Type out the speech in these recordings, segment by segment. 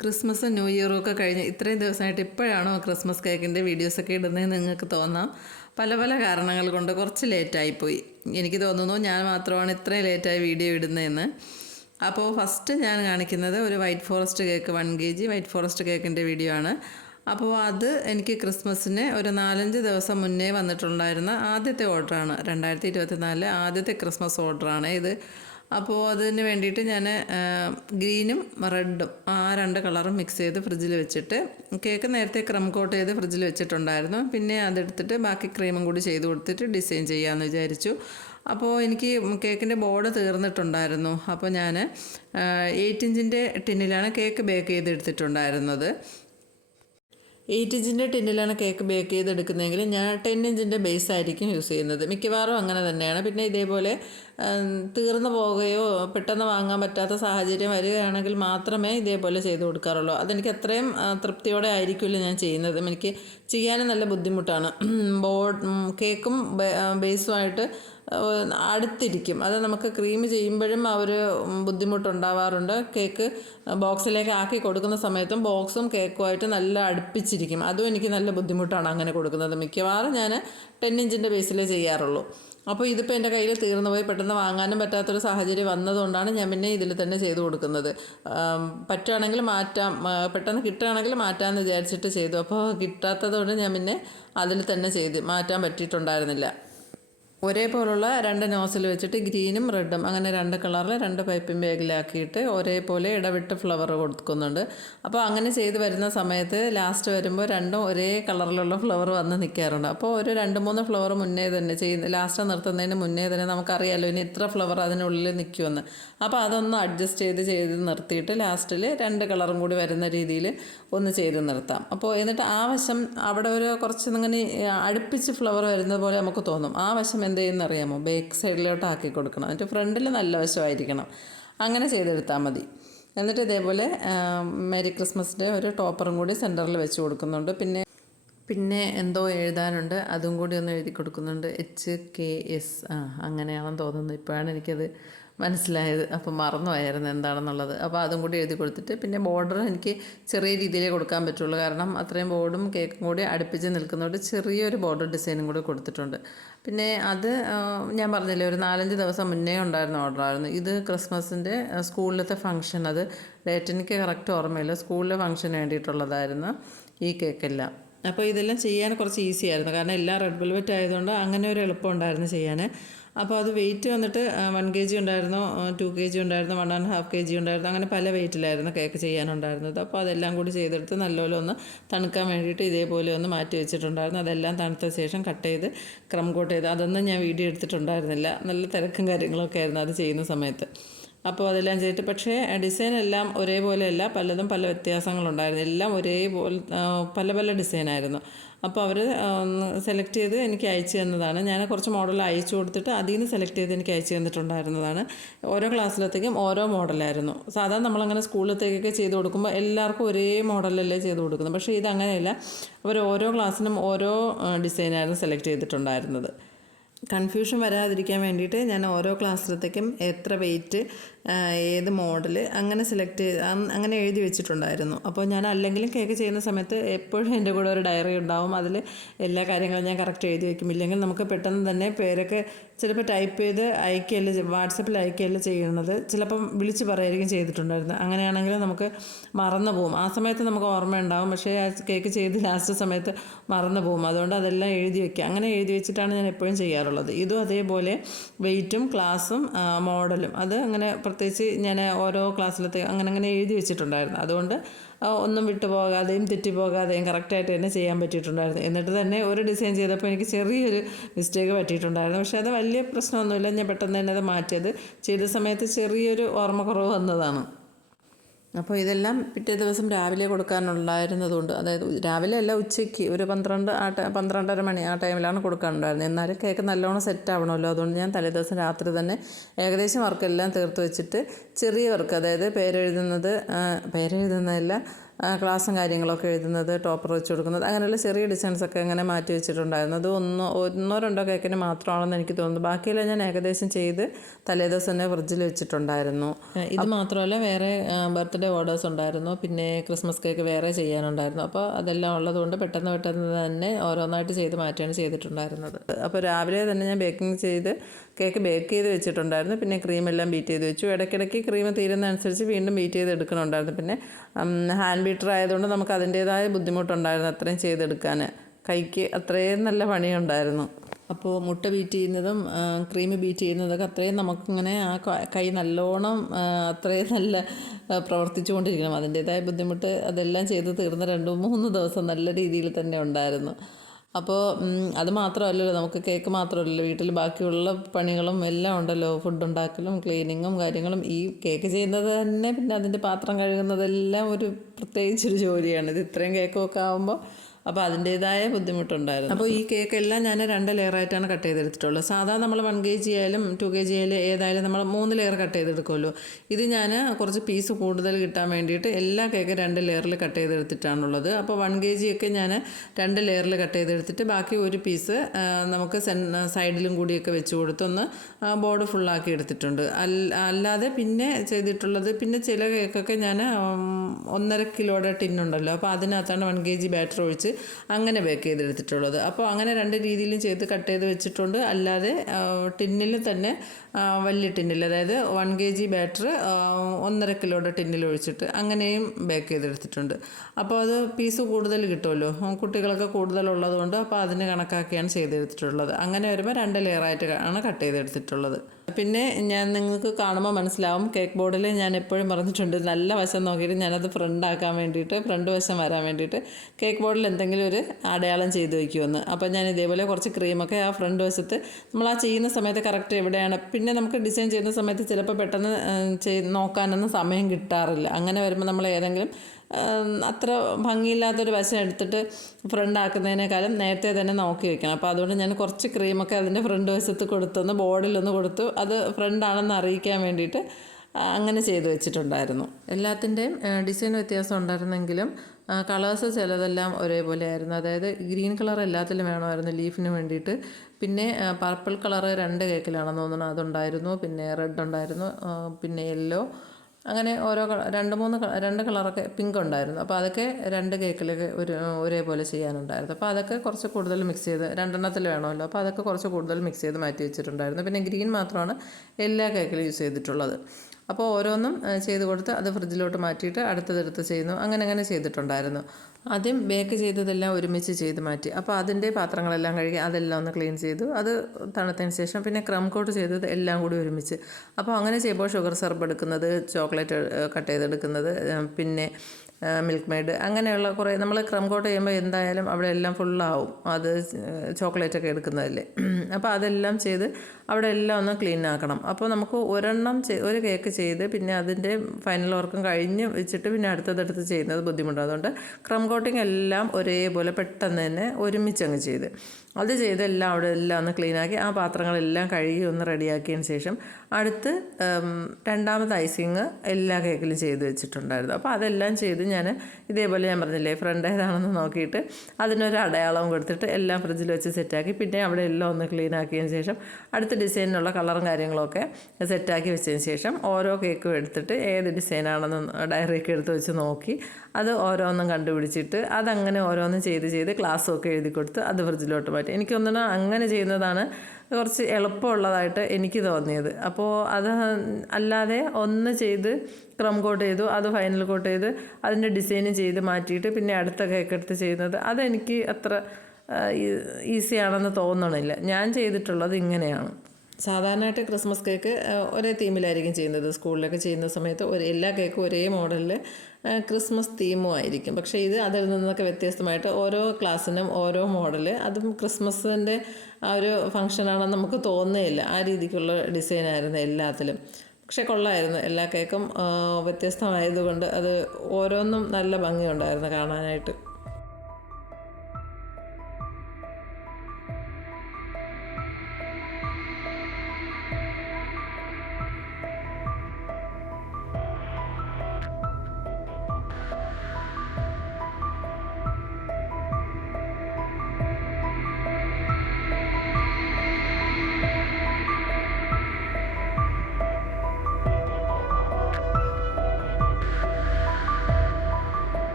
ക്രിസ്മസും ന്യൂ ഇയറും ഒക്കെ കഴിഞ്ഞ് ഇത്രയും ദിവസമായിട്ട് ഇപ്പോഴാണോ ക്രിസ്മസ് കേക്കിൻ്റെ വീഡിയോസൊക്കെ ഇടുന്നതെന്ന് നിങ്ങൾക്ക് തോന്നാം. പല പല കാരണങ്ങൾ കൊണ്ട് കുറച്ച് ലേറ്റായിപ്പോയി. എനിക്ക് തോന്നുന്നു ഞാൻ മാത്രമാണ് ഇത്രയും ലേറ്റായി വീഡിയോ ഇടുന്നതെന്ന്. അപ്പോൾ ഫസ്റ്റ് ഞാൻ കാണിക്കുന്നത് ഒരു white forest cake 1 kg white forest കേക്കിൻ്റെ വീഡിയോ ആണ്. അപ്പോൾ അത് എനിക്ക് ക്രിസ്മസിന് ഒരു 4-5 ദിവസം മുന്നേ വന്നിട്ടുണ്ടായിരുന്ന ആദ്യത്തെ ഓർഡറാണ്. 2024 ആദ്യത്തെ ക്രിസ്മസ് ഓർഡറാണ് ഇത്. അപ്പോൾ അതിന് വേണ്ടിയിട്ട് ഞാൻ ഗ്രീനും റെഡും ആ 2 കളറും മിക്സ് ചെയ്ത് ഫ്രിഡ്ജിൽ വെച്ചിട്ട് കേക്ക് നേരത്തെ ക്രം കോട്ട് ചെയ്ത് ഫ്രിഡ്ജിൽ വെച്ചിട്ടുണ്ടായിരുന്നു. പിന്നെ അതെടുത്തിട്ട് ബാക്കി ക്രീമും കൂടി ചെയ്ത് കൊടുത്തിട്ട് ഡിസൈൻ ചെയ്യാമെന്ന് വിചാരിച്ചു. അപ്പോൾ എനിക്ക് കേക്കിൻ്റെ ബോർഡ് തീർന്നിട്ടുണ്ടായിരുന്നു. അപ്പോൾ ഞാൻ 8 ഇഞ്ചിൻ്റെ ടിന്നിലാണ് കേക്ക് ബേക്ക് ചെയ്തെടുത്തിട്ടുണ്ടായിരുന്നത്. 8 ഇഞ്ചിൻ്റെ ടിന്നിലാണ് കേക്ക് ബേക്ക് ചെയ്തെടുക്കുന്നതെങ്കിൽ ഞാൻ 10 ഇഞ്ചിൻ്റെ ബേസ് ആയിരിക്കും യൂസ് ചെയ്യുന്നത്. മിക്കവാറും അങ്ങനെ തന്നെയാണ്. പിന്നെ ഇതേപോലെ തീർന്നു പോവുകയോ പെട്ടെന്ന് വാങ്ങാൻ പറ്റാത്ത സാഹചര്യം വരികയാണെങ്കിൽ മാത്രമേ ഇതേപോലെ ചെയ്ത് കൊടുക്കാറുള്ളൂ. അതെനിക്ക് അത്രയും തൃപ്തിയോടെ ആയിരിക്കില്ല ഞാൻ ചെയ്യുന്നത്. എനിക്ക് ചെയ്യാനും നല്ല ബുദ്ധിമുട്ടാണ്. കേക്കും ബേസുമായിട്ട് അടുത്തിരിക്കും. അത് നമുക്ക് ക്രീം ചെയ്യുമ്പോഴും ആ ഒരു ബുദ്ധിമുട്ടുണ്ടാവാറുണ്ട്. കേക്ക് ബോക്സിലേക്ക് ആക്കി കൊടുക്കുന്ന സമയത്തും ബോക്സും കേക്കുമായിട്ട് നല്ല അടുപ്പിച്ചിരിക്കും. അതും എനിക്ക് നല്ല ബുദ്ധിമുട്ടാണ് അങ്ങനെ കൊടുക്കുന്നത്. മിക്കവാറും ഞാൻ 10 ഇഞ്ചിൻ്റെ ബേസിലേ ചെയ്യാറുള്ളൂ. അപ്പോൾ ഇതിപ്പോൾ എൻ്റെ കയ്യിൽ തീർന്നു പോയി, പെട്ടെന്ന് വാങ്ങാനും പറ്റാത്തൊരു സാഹചര്യം വന്നതുകൊണ്ടാണ് ഞാൻ പിന്നെ ഇതിൽ തന്നെ ചെയ്ത് കൊടുക്കുന്നത്. പറ്റുകയാണെങ്കിൽ മാറ്റാം, പെട്ടെന്ന് കിട്ടുകയാണെങ്കിൽ മാറ്റാമെന്ന് വിചാരിച്ചിട്ട് ചെയ്തു. അപ്പോൾ കിട്ടാത്തതുകൊണ്ട് ഞാൻ പിന്നെ അതിൽ തന്നെ മാറ്റാൻ പറ്റിയിട്ടുണ്ടായിരുന്നില്ല. ഒരേപോലുള്ള 2 നോസിൽ വെച്ചിട്ട് ഗ്രീനും റെഡും അങ്ങനെ 2 കളറിൽ 2 പൈപ്പിംഗ് ബാഗിലാക്കിയിട്ട് ഒരേപോലെ ഇടവിട്ട് ഫ്ലവർ കൊടുക്കുന്നുണ്ട്. അപ്പോൾ അങ്ങനെ ചെയ്ത് വരുന്ന സമയത്ത് ലാസ്റ്റ് വരുമ്പോൾ രണ്ടും ഒരേ കളറിലുള്ള ഫ്ലവർ വന്ന് നിൽക്കാറുണ്ട്. അപ്പോൾ ഒരു 2-3 ഫ്ലവർ മുന്നേ തന്നെ ലാസ്റ്റ് നിർത്തുന്നതിന് മുന്നേ തന്നെ നമുക്കറിയാമല്ലോ ഇനി ഇത്ര ഫ്ലവർ അതിനുള്ളിൽ നിൽക്കുമെന്ന്. അപ്പോൾ അതൊന്ന് അഡ്ജസ്റ്റ് ചെയ്ത് നിർത്തിയിട്ട് ലാസ്റ്റിൽ 2 കളറും കൂടി വരുന്ന രീതിയിൽ ഒന്ന് ചെയ്ത് നിർത്താം. അപ്പോൾ എന്നിട്ട് ആ വശം അവിടെ ഒരു കുറച്ച് ഇങ്ങനെ അടുപ്പിച്ച് ഫ്ലവർ വരുന്നത് പോലെ നമുക്ക് തോന്നും. ആ വശം എന്ത് ചെയ്യുന്ന അറിയാമോ, ബേക്ക് സൈഡിലോട്ട് ആക്കി കൊടുക്കണം. എന്നിട്ട് ഫ്രണ്ടിൽ നല്ല വശമായിരിക്കണം. അങ്ങനെ ചെയ്തെടുത്താൽ മതി. എന്നിട്ട് ഇതേപോലെ മേരി ക്രിസ്മസിൻ്റെ ഒരു ടോപ്പറും കൂടി സെൻറ്ററിൽ വെച്ച് കൊടുക്കുന്നുണ്ട്. പിന്നെ എന്തോ എഴുതാനുണ്ട്, അതും കൂടി ഒന്ന് എഴുതി കൊടുക്കുന്നുണ്ട്. HKS അങ്ങനെയാണെന്ന് തോന്നുന്നു. ഇപ്പോഴാണ് എനിക്കത് മനസ്സിലായത്. അപ്പോൾ മറന്നുപോയായിരുന്നു എന്താണെന്നുള്ളത്. അപ്പോൾ അതും കൂടി എഴുതി കൊടുത്തിട്ട് പിന്നെ ബോർഡർ എനിക്ക് ചെറിയ രീതിയിലേ കൊടുക്കാൻ പറ്റുള്ളൂ. കാരണം അത്രയും ബോർഡും കേക്കും കൂടി അടുപ്പിച്ച് നിൽക്കുന്നതുകൊണ്ട് ചെറിയൊരു ബോർഡർ ഡിസൈനും കൂടി കൊടുത്തിട്ടുണ്ട്. പിന്നെ അത് ഞാൻ പറഞ്ഞില്ലേ ഒരു 4-5 ദിവസം മുന്നേ ഉണ്ടായിരുന്ന ഓർഡറായിരുന്നു. ഇത് ക്രിസ്മസിൻ്റെ സ്കൂളിലത്തെ ഫംഗ്ഷൻ, അത് ഡേറ്റ് എനിക്ക് കറക്റ്റ് ഓർമ്മയില്ല, സ്കൂളിലെ ഫംഗ്ഷന് വേണ്ടിയിട്ടുള്ളതായിരുന്നു ഈ കേക്കെല്ലാം. അപ്പോൾ ഇതെല്ലാം ചെയ്യാൻ കുറച്ച് ഈസി ആയിരുന്നു. കാരണം എല്ലാം റെഡ് വെൽവെറ്റ് ആയതുകൊണ്ട് അങ്ങനെ ഒരു എളുപ്പം ഉണ്ടായിരുന്നു ചെയ്യാൻ. അപ്പോൾ അത് വെയിറ്റ് വന്നിട്ട് 1 kg ഉണ്ടായിരുന്നു, 2 kg ഉണ്ടായിരുന്നു, 1.5 kg ഉണ്ടായിരുന്നു. അങ്ങനെ പല വെയിറ്റിലായിരുന്നു കേക്ക് ചെയ്യാനുണ്ടായിരുന്നത്. അപ്പോൾ അതെല്ലാം കൂടി ചെയ്തെടുത്ത് നല്ലപോലെ ഒന്ന് തണുക്കാൻ വേണ്ടിയിട്ട് ഇതേപോലെ ഒന്ന് മാറ്റി വെച്ചിട്ടുണ്ടായിരുന്നു. അതെല്ലാം തണുത്ത ശേഷം കട്ട് ചെയ്ത് ക്രം കോട്ട് ചെയ്ത് അതൊന്നും ഞാൻ വീഡിയോ എടുത്തിട്ടുണ്ടായിരുന്നില്ല. നല്ല തിരക്കും കാര്യങ്ങളൊക്കെ ആയിരുന്നു അത് ചെയ്യുന്ന സമയത്ത്. അപ്പോൾ അതെല്ലാം ചെയ്തിട്ട്, പക്ഷേ ഡിസൈൻ എല്ലാം ഒരേപോലെയല്ല, പലതും പല വ്യത്യാസങ്ങളുണ്ടായിരുന്നു. എല്ലാം ഒരേപോലെ പല പല ഡിസൈനായിരുന്നു. അപ്പോൾ അവർ സെലക്ട് ചെയ്ത് എനിക്ക് അയച്ചു തന്നതാണ്. ഞാൻ കുറച്ച് മോഡൽ അയച്ചു കൊടുത്തിട്ട് അതിൽ നിന്ന് സെലക്ട് ചെയ്ത് എനിക്ക് അയച്ചു തന്നിട്ടുണ്ടായിരുന്നതാണ്. ഓരോ ക്ലാസ്സിലത്തേക്കും ഓരോ മോഡലായിരുന്നു. സാധാരണ നമ്മളങ്ങനെ സ്കൂളിലത്തേക്കൊക്കെ ചെയ്ത് കൊടുക്കുമ്പോൾ എല്ലാവർക്കും ഒരേ മോഡലല്ലേ ചെയ്ത് കൊടുക്കുന്നത്. പക്ഷേ ഇതങ്ങനെയല്ല, അവർ ഓരോ ക്ലാസ്സിനും ഓരോ ഡിസൈനായിരുന്നു സെലക്ട് ചെയ്തിട്ടുണ്ടായിരുന്നത്. കൺഫ്യൂഷൻ വരാതിരിക്കാൻ വേണ്ടിയിട്ട് ഞാൻ ഓരോ ക്ലാസ്സിലത്തേക്കും എത്ര വെയിറ്റ്, ഏത് മോഡൽ അങ്ങനെ സെലക്ട് ചെയ്ത് അങ്ങനെ എഴുതി വെച്ചിട്ടുണ്ടായിരുന്നു. അപ്പോൾ ഞാൻ അല്ലെങ്കിലും കേക്ക് ചെയ്യുന്ന സമയത്ത് എപ്പോഴും എൻ്റെ കൂടെ ഒരു ഡയറി ഉണ്ടാവും. അതിൽ എല്ലാ കാര്യങ്ങളും ഞാൻ കറക്റ്റ് എഴുതി വയ്ക്കും. ഇല്ലെങ്കിൽ നമുക്ക് പെട്ടെന്ന് തന്നെ പേരൊക്കെ ചിലപ്പോൾ ടൈപ്പ് ചെയ്ത് അയക്കുകയല്ല, വാട്സപ്പിൽ അയക്കുകയല്ല ചെയ്യുന്നത്. ചിലപ്പം വിളിച്ച് പറയുകയായിരിക്കും ചെയ്തിട്ടുണ്ടായിരുന്നത്. അങ്ങനെയാണെങ്കിൽ നമുക്ക് മറന്നു പോകും. ആ സമയത്ത് നമുക്ക് ഓർമ്മ ഉണ്ടാകും, പക്ഷേ ആ കേക്ക് ചെയ്ത് ലാസ്റ്റ് സമയത്ത് മറന്നു പോകും. അതുകൊണ്ട് അതെല്ലാം എഴുതി വയ്ക്കുക. അങ്ങനെ എഴുതി വെച്ചിട്ടാണ് ഞാൻ എപ്പോഴും ചെയ്യാറുള്ളത്. ഇതും അതേപോലെ വെയിറ്റും ക്ലാസ്സും മോഡലും അത് അങ്ങനെ പ്രത്യേകിച്ച് ഞാൻ ഓരോ ക്ലാസ്സിലത്തെ അങ്ങനെ എഴുതി വെച്ചിട്ടുണ്ടായിരുന്നു. അതുകൊണ്ട് ഒന്നും വിട്ടുപോകാതെയും തെറ്റിപ്പോകാതെയും കറക്റ്റായിട്ട് തന്നെ ചെയ്യാൻ പറ്റിയിട്ടുണ്ടായിരുന്നു. എന്നിട്ട് തന്നെ ഒരു ഡിസൈൻ ചെയ്തപ്പോൾ എനിക്ക് ചെറിയൊരു മിസ്റ്റേക്ക് പറ്റിയിട്ടുണ്ടായിരുന്നു. പക്ഷേ അത് വലിയ പ്രശ്നമൊന്നുമില്ല. ഞാൻ പെട്ടെന്ന് തന്നെ അത് മാറ്റിയത് ചെയ്ത സമയത്ത് ചെറിയൊരു ഓർമ്മക്കുറവ് വന്നതാണ്. അപ്പോൾ ഇതെല്ലാം പിറ്റേ ദിവസം രാവിലെ കൊടുക്കാനുണ്ടായിരുന്നതുകൊണ്ട്, അതായത് രാവിലെ അല്ല, ഉച്ചയ്ക്ക് ഒരു 12-12:30 മണി ആ ടൈമിലാണ് കൊടുക്കാനുണ്ടായിരുന്നത്. എന്നാലും കേക്ക് നല്ലോണം സെറ്റ് ആവണമല്ലോ. അതുകൊണ്ട് ഞാൻ തലേദിവസം രാത്രി തന്നെ ഏകദേശം വർക്കെല്ലാം തീർത്ത് വെച്ചിട്ട് ചെറിയ വർക്ക്, അതായത് പേരെഴുതുന്നതല്ല, ക്ലാസ്സും കാര്യങ്ങളൊക്കെ എഴുതുന്നത്, ടോപ്പർ വെച്ച് കൊടുക്കുന്നത്, അങ്ങനെയുള്ള ചെറിയ ഡിസൈൻസൊക്കെ അങ്ങനെ മാറ്റി വെച്ചിട്ടുണ്ടായിരുന്നു. അത് ഒന്നോ രണ്ടോ കേക്കിന് മാത്രമാണെന്ന് എനിക്ക് തോന്നുന്നു. ബാക്കിയെല്ലാം ഞാൻ ഏകദേശം ചെയ്ത് തലേദിവസം തന്നെ ഫ്രിഡ്ജിൽ വെച്ചിട്ടുണ്ടായിരുന്നു. ഇത് മാത്രമല്ല വേറെ ബർത്ത്ഡേ ഓർഡേഴ്സ് ഉണ്ടായിരുന്നു, പിന്നെ ക്രിസ്മസ് കേക്ക് വേറെ ചെയ്യാനുണ്ടായിരുന്നു. അപ്പോൾ അതെല്ലാം ഉള്ളതുകൊണ്ട് പെട്ടെന്ന് തന്നെ ഓരോന്നായിട്ട് ചെയ്ത് മാറ്റുകയാണ് ചെയ്തിട്ടുണ്ടായിരുന്നത്. അപ്പോൾ രാവിലെ തന്നെ ഞാൻ കേക്ക് ബേക്ക് ചെയ്ത് വെച്ചിട്ടുണ്ടായിരുന്നു. പിന്നെ ക്രീമെല്ലാം ബീറ്റ് ചെയ്ത് വെച്ചു. ഇടയ്ക്കിടയ്ക്ക് ക്രീം തീരുന്നതനുസരിച്ച് വീണ്ടും ബീറ്റ് ചെയ്ത് എടുക്കണമുണ്ടായിരുന്നു. പിന്നെ ഹാൻഡ് ബീറ്റർ ആയതുകൊണ്ട് നമുക്ക് അതിൻ്റേതായ ബുദ്ധിമുട്ടുണ്ടായിരുന്നു അത്രയും ചെയ്തെടുക്കാൻ. കൈക്ക് അത്രയും നല്ല പണിയുണ്ടായിരുന്നു. അപ്പോൾ മുട്ട ബീറ്റ് ചെയ്യുന്നതും ക്രീം ബീറ്റ് ചെയ്യുന്നതൊക്കെ അത്രയും നമുക്കിങ്ങനെ ആ കൈ നല്ലോണം അത്രയും നല്ല പ്രവർത്തിച്ചു കൊണ്ടിരിക്കണം. അതിൻ്റേതായ ബുദ്ധിമുട്ട് അതെല്ലാം ചെയ്ത് തീർന്ന 2-3 ദിവസം നല്ല രീതിയിൽ തന്നെ ഉണ്ടായിരുന്നു. അപ്പോൾ അത് മാത്രമല്ലല്ലോ, നമുക്ക് കേക്ക് മാത്രമല്ലല്ലോ, വീട്ടിൽ ബാക്കിയുള്ള പണികളും എല്ലാം ഉണ്ടല്ലോ. ഫുഡ് ഉണ്ടാക്കലും ക്ലീനിങ്ങും കാര്യങ്ങളും. ഈ കേക്ക് ചെയ്യുന്നത് തന്നെ, പിന്നെ അതിൻ്റെ പാത്രം കഴുകുന്നതെല്ലാം ഒരു പ്രത്യേകിച്ചൊരു ജോലിയാണ്. ഇത് ഇത്രയും കേക്കൊക്കെ ആകുമ്പോൾ അപ്പോൾ അതിൻ്റേതായ ബുദ്ധിമുട്ടുണ്ടായിരുന്നു. അപ്പോൾ ഈ കേക്കെല്ലാം ഞാൻ 2 ലെയറായിട്ടാണ് കട്ട് ചെയ്തെടുത്തിട്ടുള്ളത്. സാധാരണ നമ്മൾ 1 kg ആയാലും 2 kg ആയാലും ഏതായാലും നമ്മൾ 3 ലെയർ കട്ട് ചെയ്തെടുക്കുമല്ലോ. ഇത് ഞാൻ കുറച്ച് പീസ് കൂടുതൽ കിട്ടാൻ വേണ്ടിയിട്ട് എല്ലാ കേക്ക് 2 ലെയറിൽ കട്ട് ചെയ്തെടുത്തിട്ടാണുള്ളത്. അപ്പോൾ 1 kg ഒക്കെ ഞാൻ 2 ലെയറിൽ കട്ട് ചെയ്തെടുത്തിട്ട് ബാക്കി ഒരു പീസ് നമുക്ക് സൈഡിലും കൂടിയൊക്കെ വെച്ച് കൊടുത്തൊന്ന് ബോർഡ് ഫുള്ളാക്കി എടുത്തിട്ടുണ്ട്. അല്ലാതെ പിന്നെ ചെയ്തിട്ടുള്ളത്, പിന്നെ ചില കേക്കൊക്കെ ഞാൻ 1.5 കിലോയുടെ ടിന്നുണ്ടല്ലോ, അപ്പോൾ അതിനകത്താണ് 1 kg ബാറ്റർ ഒഴിച്ച് അങ്ങനെ ബേക്ക് ചെയ്തെടുത്തിട്ടുള്ളത്. അപ്പോൾ അങ്ങനെ 2 രീതിയിലും ചെയ്ത് കട്ട് ചെയ്ത് വെച്ചിട്ടുണ്ട്. അല്ലാതെ ടിന്നിൽ തന്നെ വലിയ ടിന്നിൽ, അതായത് 1 kg ബാറ്റർ 1.5 കിലോയുടെ ടിന്നിൽ ഒഴിച്ചിട്ട് അങ്ങനെയും ബേക്ക് ചെയ്തെടുത്തിട്ടുണ്ട്. അപ്പോൾ അത് പീസ് കൂടുതൽ കിട്ടുമല്ലോ, കുട്ടികളൊക്കെ കൂടുതലുള്ളത് കൊണ്ട്. അപ്പോൾ അതിന് കണക്കാക്കിയാണ് ചെയ്തെടുത്തിട്ടുള്ളത്. അങ്ങനെ വരുമ്പോൾ 2 ലെയറായിട്ട് ആണ് കട്ട് ചെയ്തെടുത്തിട്ടുള്ളത്. പിന്നെ നിങ്ങൾക്ക് കാണുമ്പോൾ മനസ്സിലാവും, കേക്ക് ബോർഡിൽ ഞാൻ എപ്പോഴും പറഞ്ഞിട്ടുണ്ട്, നല്ല വശം നോക്കിയിട്ട് ഞാനത് ഫ്രണ്ട് വശം വരാൻ വേണ്ടിയിട്ട് കേക്ക് ബോർഡിൽ എന്തെങ്കിലും ഒരു അടയാളം ചെയ്ത് വയ്ക്കുമെന്ന്. അപ്പോൾ ഞാൻ ഇതേപോലെ കുറച്ച് ക്രീമൊക്കെ ആ ഫ്രണ്ട് വശത്ത് നമ്മൾ ആ ചെയ്യുന്ന സമയത്ത് കറക്റ്റ് എവിടെയാണ്, പിന്നെ നമുക്ക് ഡിസൈൻ ചെയ്യുന്ന സമയത്ത് ചിലപ്പോൾ പെട്ടെന്ന് നോക്കാനൊന്നും സമയം കിട്ടാറില്ല. അങ്ങനെ വരുമ്പോൾ നമ്മൾ ഏതെങ്കിലും അത്ര ഭംഗിയില്ലാത്തൊരു വശം എടുത്തിട്ട് ഫ്രണ്ട് ആക്കുന്നതിനേക്കാളും നേരത്തെ തന്നെ നോക്കി വെക്കണം. അപ്പോൾ അതുകൊണ്ട് ഞാൻ കുറച്ച് ക്രീമൊക്കെ അതിൻ്റെ ഫ്രണ്ട് വശത്ത് കൊടുത്തൊന്ന് ബോർഡിലൊന്ന് കൊടുത്തു, അത് ഫ്രണ്ടാണെന്ന് അറിയിക്കാൻ വേണ്ടിയിട്ട് അങ്ങനെ ചെയ്ത് വെച്ചിട്ടുണ്ടായിരുന്നു. എല്ലാത്തിൻ്റെയും ഡിസൈൻ വ്യത്യാസം ഉണ്ടായിരുന്നെങ്കിലും കളേഴ്സ് ചിലതെല്ലാം ഒരേപോലെ ആയിരുന്നു. അതായത് ഗ്രീൻ കളർ എല്ലാത്തിലും വേണമായിരുന്നു ലീഫിന് വേണ്ടിയിട്ട്. പിന്നെ പർപ്പിൾ കളറ് 2 കേക്കിലാണെന്ന് തോന്നുന്നു അതുണ്ടായിരുന്നു. പിന്നെ റെഡ് ഉണ്ടായിരുന്നു, പിന്നെ യെല്ലോ, അങ്ങനെ ഓരോ 2 കളറൊക്കെ പിങ്ക് ഉണ്ടായിരുന്നു. അപ്പോൾ അതൊക്കെ 2 കേക്കിലൊക്കെ ഒരേപോലെ ചെയ്യാനുണ്ടായിരുന്നു. അപ്പോൾ അതൊക്കെ കുറച്ച് കൂടുതൽ മിക്സ് ചെയ്ത് 2 വേണമല്ലോ, അപ്പോൾ അതൊക്കെ കുറച്ച് കൂടുതൽ മിക്സ് ചെയ്ത് മാറ്റി വെച്ചിട്ടുണ്ടായിരുന്നു. പിന്നെ ഗ്രീൻ മാത്രമാണ് എല്ലാ കേക്കിലും യൂസ് ചെയ്തിട്ടുള്ളത്. അപ്പോൾ ഓരോന്നും ചെയ്ത് കൊടുത്ത് അത് ഫ്രിഡ്ജിലോട്ട് മാറ്റിയിട്ട് അടുത്തതെടുത്ത് ചെയ്യുന്നു. അങ്ങനെ ചെയ്തിട്ടുണ്ടായിരുന്നു. ആദ്യം ബേക്ക് ചെയ്തതെല്ലാം ഒരുമിച്ച് ചെയ്ത് മാറ്റി. അപ്പോൾ അതിൻ്റെ പാത്രങ്ങളെല്ലാം കഴുകി അതെല്ലാം ഒന്ന് ക്ലീൻ ചെയ്തു. അത് തണുത്തതിന് ശേഷം പിന്നെ ക്രം കോട്ട് ചെയ്തത് എല്ലാം കൂടി ഒരുമിച്ച്. അപ്പോൾ അങ്ങനെ ചെയ്യുമ്പോൾ ഷുഗർ സിറപ്പ് എടുക്കുന്നത്, ചോക്ലേറ്റ് കട്ട് ചെയ്തെടുക്കുന്നത്, പിന്നെ മിൽക്ക് മെയ്ഡ്, അങ്ങനെയുള്ള കുറേ നമ്മൾ ക്രം കോട്ട് ചെയ്യുമ്പോൾ എന്തായാലും അവിടെ എല്ലാം ഫുള്ളാവും, അത് ചോക്ലേറ്റൊക്കെ എടുക്കുന്നതല്ലേ. അപ്പോൾ അതെല്ലാം ചെയ്ത് അവിടെ എല്ലാം ഒന്ന് ക്ലീൻ ആക്കണം. അപ്പോൾ നമുക്ക് ഒരു കേക്ക് ചെയ്ത് പിന്നെ അതിൻ്റെ ഫൈനൽ വർക്കും കഴിഞ്ഞ് വെച്ചിട്ട് പിന്നെ അടുത്തതെടുത്ത് ചെയ്യുന്നത് ബുദ്ധിമുട്ടാണ്. അതുകൊണ്ട് ക്രം കോട്ടിങ് എല്ലാം ഒരേപോലെ പെട്ടെന്ന് തന്നെ ഒരുമിച്ചങ്ങ് ചെയ്ത് അത് ചെയ്ത് അവിടെ എല്ലാം ഒന്ന് ക്ലീനാക്കി ആ പാത്രങ്ങളെല്ലാം കഴുകി ഒന്ന് റെഡിയാക്കിയതിന് ശേഷം അടുത്ത് 2ാമത് ഐസിങ് എല്ലാ കേക്കിലും ചെയ്ത് വെച്ചിട്ടുണ്ടായിരുന്നു. അപ്പോൾ അതെല്ലാം ചെയ്ത് ഞാൻ ഇതേപോലെ ഞാൻ പറഞ്ഞില്ലേ ഫ്രണ്ട് ഏതാണെന്ന് നോക്കിയിട്ട് അതിനൊരു അടയാളം കൊടുത്തിട്ട് എല്ലാം ഫ്രിഡ്ജിൽ വെച്ച് സെറ്റാക്കി പിന്നെ അവിടെ എല്ലാം ഒന്ന് ക്ലീൻ ആക്കിയതിന് ശേഷം അടുത്ത ഡിസൈനിനുള്ള കളറും കാര്യങ്ങളൊക്കെ സെറ്റാക്കി വെച്ചതിന് ശേഷം ഓരോ കേക്കും എടുത്തിട്ട് ഏത് ഡിസൈനാണെന്ന് ഡയറിയൊക്കെ എടുത്ത് വെച്ച് നോക്കി അത് ഓരോന്നും കണ്ടുപിടിച്ചിട്ട് അതങ്ങനെ ഓരോന്നും ചെയ്ത് ക്ലാസ്സൊക്കെ എഴുതി കൊടുത്ത് അത് ഫ്രിഡ്ജിലോട്ട് മാറ്റി. എനിക്ക് തോന്നുന്നു അങ്ങനെ ചെയ്യുന്നതാണ് കുറച്ച് എളുപ്പമുള്ളതായിട്ട് എനിക്ക് തോന്നിയത്. അപ്പോൾ അത് അല്ലാതെ ഒന്ന് ചെയ്ത് ക്രം കോട്ട് ചെയ്തു, അത് ഫൈനൽ കോട്ട് ചെയ്ത് അതിൻ്റെ ഡിസൈനും ചെയ്ത് മാറ്റിയിട്ട് പിന്നെ അടുത്ത കേക്ക് എടുത്ത് ചെയ്യുന്നത് അതെനിക്ക് അത്ര ഈസിയാണെന്ന് തോന്നണില്ല. ഞാൻ ചെയ്തിട്ടുള്ളത് ഇങ്ങനെയാണ്. സാധാരണയായിട്ട് ക്രിസ്മസ് കേക്ക് ഒരേ തീമിലായിരിക്കും ചെയ്യുന്നത്. സ്കൂളിലൊക്കെ ചെയ്യുന്ന സമയത്ത് എല്ലാ കേക്കും ഒരേ മോഡലിൽ ക്രിസ്മസ് തീമും ആയിരിക്കും. പക്ഷേ ഇത് അതിൽ നിന്നൊക്കെ വ്യത്യസ്തമായിട്ട് ഓരോ ക്ലാസ്സിനും ഓരോ മോഡൽ, അതും ക്രിസ്മസിൻ്റെ ആ ഒരു ഫങ്ഷനാണെന്ന് നമുക്ക് തോന്നുകയില്ല. ആ രീതിക്കുള്ള ഡിസൈനായിരുന്നു എല്ലാത്തിലും. പക്ഷേ കൊള്ളായിരുന്നു, എല്ലാ കേക്കും വ്യത്യസ്തമായതുകൊണ്ട് അത് ഓരോന്നും നല്ല ഭംഗിയുണ്ടായിരുന്നു കാണാനായിട്ട്.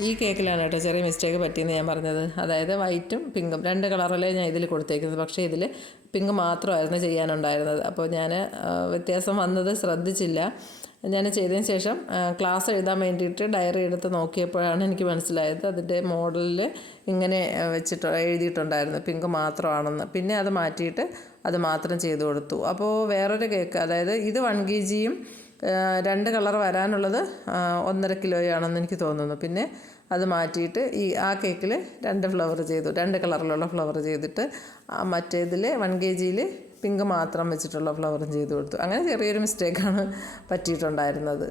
ഈ കേക്കിലാണ് കേട്ടോ ചെറിയ മിസ്റ്റേക്ക് പറ്റിയെന്ന് ഞാൻ പറഞ്ഞത്. അതായത് വൈറ്റും പിങ്കും 2 കളറല്ലേ ഞാൻ ഇതിൽ കൊടുത്തേക്കുന്നത്. പക്ഷേ ഇതിൽ പിങ്ക് മാത്രമായിരുന്നു ചെയ്യാനുണ്ടായിരുന്നത്. അപ്പോൾ ഞാൻ വ്യത്യാസം വന്നത് ശ്രദ്ധിച്ചില്ല. ഞാൻ ചെയ്തതിന് ശേഷം ക്ലാസ് എഴുതാൻ വേണ്ടിയിട്ട് ഡയറി എടുത്ത് നോക്കിയപ്പോഴാണ് എനിക്ക് മനസ്സിലായത് അതിൻ്റെ മോഡലിൽ ഇങ്ങനെ വെച്ചിട്ട് എഴുതിയിട്ടുണ്ടായിരുന്നു പിങ്ക് മാത്രമാണെന്ന്. പിന്നെ അത് മാറ്റിയിട്ട് അത് മാത്രം ചെയ്തു കൊടുത്തു. അപ്പോൾ വേറൊരു കേക്ക്, അതായത് ഇത് 1 kg 2 കളർ വരാനുള്ളത് 1.5 കിലോയാണെന്ന് എനിക്ക് തോന്നുന്നു. പിന്നെ അത് മാറ്റിയിട്ട് ആ കേക്കിൽ 2 ഫ്ലവർ ചെയ്തു, 2 കളറിലുള്ള ഫ്ലവർ ചെയ്തിട്ട് മറ്റേതിൽ 1 kg പിങ്ക് മാത്രം വെച്ചിട്ടുള്ള ഫ്ലവറും ചെയ്തു കൊടുത്തു. അങ്ങനെ ചെറിയൊരു മിസ്റ്റേക്കാണ് പറ്റിയിട്ടുണ്ടായിരുന്നത്.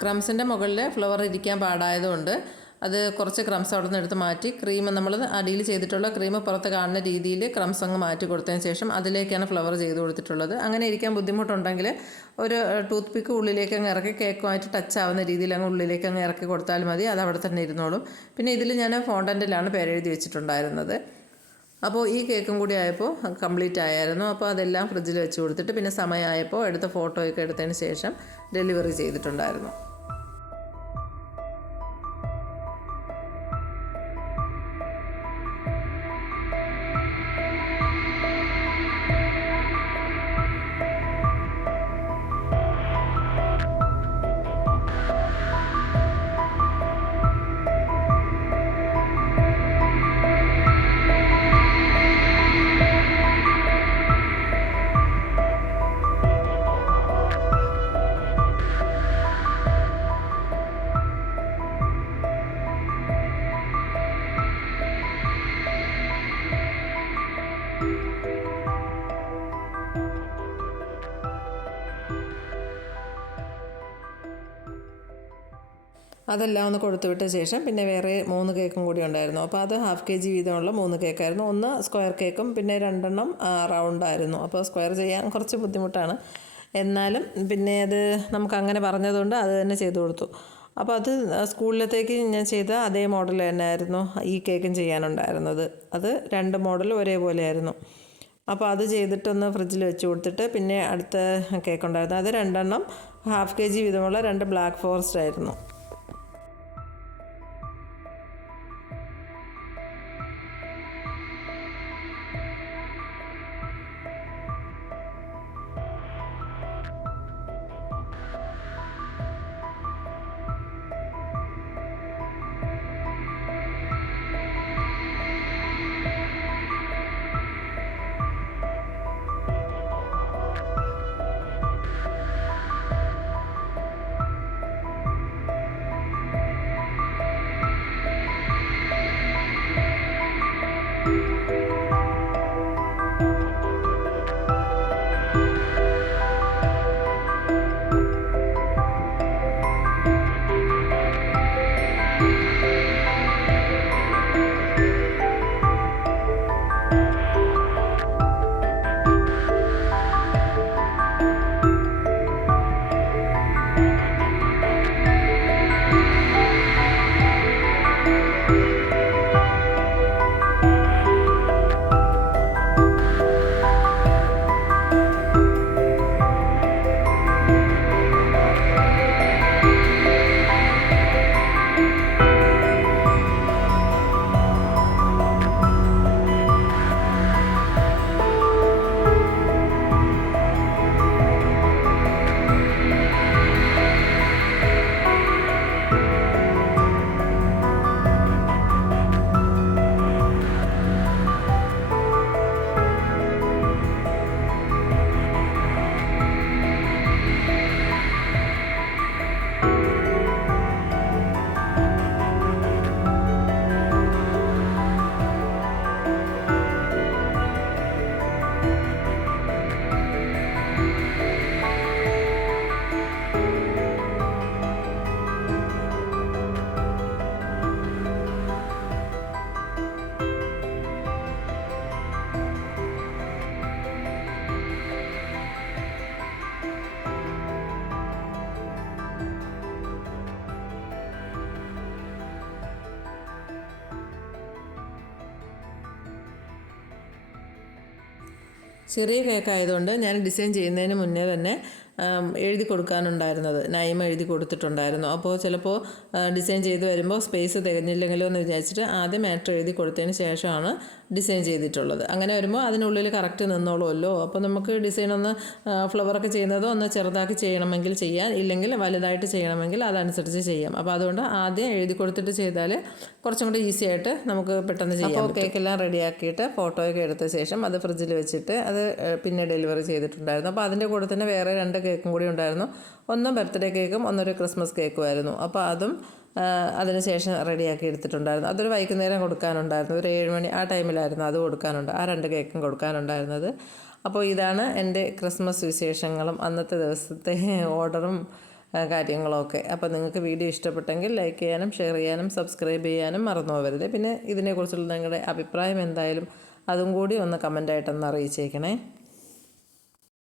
ക്രംസിൻ്റെ മുകളിൽ ഫ്ലവർ ഇരിക്കാൻ പാടായതുകൊണ്ട് അത് കുറച്ച് ക്രംസ് അവിടെ നിന്ന് എടുത്ത് മാറ്റി ക്രീം നമ്മൾ അടിയിൽ ചെയ്തിട്ടുള്ള ക്രീം പുറത്ത് കാണുന്ന രീതിയിൽ ക്രംസ് അങ്ങ് മാറ്റി കൊടുത്തതിന് ശേഷം അതിലേക്കാണ് ഫ്ലവർ ചെയ്ത് കൊടുത്തിട്ടുള്ളത്. അങ്ങനെ ഇരിക്കാൻ ബുദ്ധിമുട്ടുണ്ടെങ്കിൽ ഒരു ടൂത്ത് പിക്ക് ഉള്ളിലേക്ക് അങ്ങ് ഇറക്കി കേക്കുമായിട്ട് ടച്ച് ആവുന്ന രീതിയിൽ അങ്ങ് ഉള്ളിലേക്ക് അങ്ങ് ഇറക്കി കൊടുത്താൽ മതി, അത് അവിടെ തന്നെ ഇരുന്നോളും. പിന്നെ ഇതിൽ ഞാൻ ഫോണ്ടൻറ്റിലാണ് പേരെഴുതി വെച്ചിട്ടുണ്ടായിരുന്നത്. അപ്പോൾ ഈ കേക്കും കൂടി ആയപ്പോൾ കംപ്ലീറ്റ് ആയായിരുന്നു. അപ്പോൾ അതെല്ലാം ഫ്രിഡ്ജിൽ വെച്ച് കൊടുത്തിട്ട് പിന്നെ സമയമായപ്പോൾ എടുത്ത ഫോട്ടോയൊക്കെ എടുത്തതിന് ശേഷം ഡെലിവറി ചെയ്തിട്ടുണ്ടായിരുന്നു. അതെല്ലാം ഒന്ന് കൊടുത്തുവിട്ട ശേഷം പിന്നെ വേറെ 3 കേക്കും കൂടി ഉണ്ടായിരുന്നു. അപ്പോൾ അത് ½ kg വീതമുള്ള 3 കേക്കായിരുന്നു. ഒന്ന് സ്ക്വയർ കേക്കും പിന്നെ 2 റൗണ്ടായിരുന്നു. അപ്പോൾ സ്ക്വയർ ചെയ്യാൻ കുറച്ച് ബുദ്ധിമുട്ടാണ്, എന്നാലും പിന്നെ അത് നമുക്ക് അങ്ങനെ പറഞ്ഞതുകൊണ്ട് അത് തന്നെ ചെയ്തു കൊടുത്തു. അപ്പോൾ അത് സ്കൂളിലത്തേക്ക് ഞാൻ ചെയ്ത അതേ മോഡൽ തന്നെയായിരുന്നു ഈ കേക്കും ചെയ്യാനുണ്ടായിരുന്നത്. അത് 2 മോഡൽ ഒരേപോലെയായിരുന്നു. അപ്പോൾ അത് ചെയ്തിട്ടൊന്ന് ഫ്രിഡ്ജിൽ വെച്ച് കൊടുത്തിട്ട് പിന്നെ അടുത്ത കേക്ക് ഉണ്ടായിരുന്നു. അത് 2 എണ്ണം ½ kg വീതമുള്ള 2 ബ്ലാക്ക് ഫോറസ്റ്റ് ആയിരുന്നു. ചെറിയ കേക്കായതുകൊണ്ട് ഞാൻ ഡിസൈൻ ചെയ്യുന്നതിന് മുന്നേ തന്നെ എഴുതി കൊടുക്കാനുണ്ടായിരുന്നത്. നൈമ എഴുതി കൊടുത്തിട്ടുണ്ടായിരുന്നു. അപ്പോൾ ചിലപ്പോൾ ഡിസൈൻ ചെയ്ത് വരുമ്പോൾ സ്പേസ് തികഞ്ഞില്ലെങ്കിലോ എന്ന് വിചാരിച്ചിട്ട് ആദ്യം മാറ്റർ എഴുതി കൊടുത്തതിന് ശേഷമാണ് ഡിസൈൻ ചെയ്തിട്ടുള്ളത്. അങ്ങനെ വരുമ്പോൾ അതിനുള്ളിൽ കറക്റ്റ് നിന്നോളുമല്ലോ. അപ്പോൾ നമുക്ക് ഡിസൈൻ ഒന്ന് ഫ്ലവറൊക്കെ ചെയ്യുന്നതോ ഒന്ന് ചെറുതാക്കി ചെയ്യണമെങ്കിൽ ചെയ്യാം, ഇല്ലെങ്കിൽ വലുതായിട്ട് ചെയ്യണമെങ്കിൽ അതനുസരിച്ച് ചെയ്യാം. അപ്പോൾ അതുകൊണ്ട് ആദ്യം എഴുതി കൊടുത്തിട്ട് ചെയ്താൽ കുറച്ചും കൂടി ഈസി ആയിട്ട് നമുക്ക് പെട്ടെന്ന് ചെയ്യാം. അപ്പോൾ കേക്കെല്ലാം റെഡിയാക്കിയിട്ട് ഫോട്ടോയൊക്കെ എടുത്ത ശേഷം അത് ഫ്രിഡ്ജിൽ വെച്ചിട്ട് അത് പിന്നെ ഡെലിവറി ചെയ്തിട്ടുണ്ടായിരുന്നു. അപ്പോൾ അതിൻ്റെ കൂടെ തന്നെ വേറെ 2 കേക്കും കൂടി ഉണ്ടായിരുന്നു. ഒന്ന് ബർത്ത്ഡേ കേക്കും ഒന്നൊരു ക്രിസ്മസ് കേക്കുമായിരുന്നു. അപ്പോൾ അതും അതിന് ശേഷം റെഡിയാക്കി എടുത്തിട്ടുണ്ടായിരുന്നു. അതൊരു വൈകുന്നേരം കൊടുക്കാനുണ്ടായിരുന്നു. ഒരു 7 മണി ആ ടൈമിലായിരുന്നു അത് കൊടുക്കാനുണ്ട്. ആ 2 കേക്കും കൊടുക്കാനുണ്ടായിരുന്നത്. അപ്പോൾ ഇതാണ് എൻ്റെ ക്രിസ്മസ് വിശേഷങ്ങളും അന്നത്തെ ദിവസത്തെ ഓർഡറും കാര്യങ്ങളൊക്കെ. അപ്പോൾ നിങ്ങൾക്ക് വീഡിയോ ഇഷ്ടപ്പെട്ടെങ്കിൽ ലൈക്ക് ചെയ്യാനും ഷെയർ ചെയ്യാനും സബ്സ്ക്രൈബ് ചെയ്യാനും മറന്നു പോകരുത്. പിന്നെ ഇതിനെക്കുറിച്ചുള്ള നിങ്ങളുടെ അഭിപ്രായം എന്തായാലും അതും കൂടി ഒന്ന് കമൻ്റായിട്ടൊന്ന് അറിയിച്ചേക്കണേ.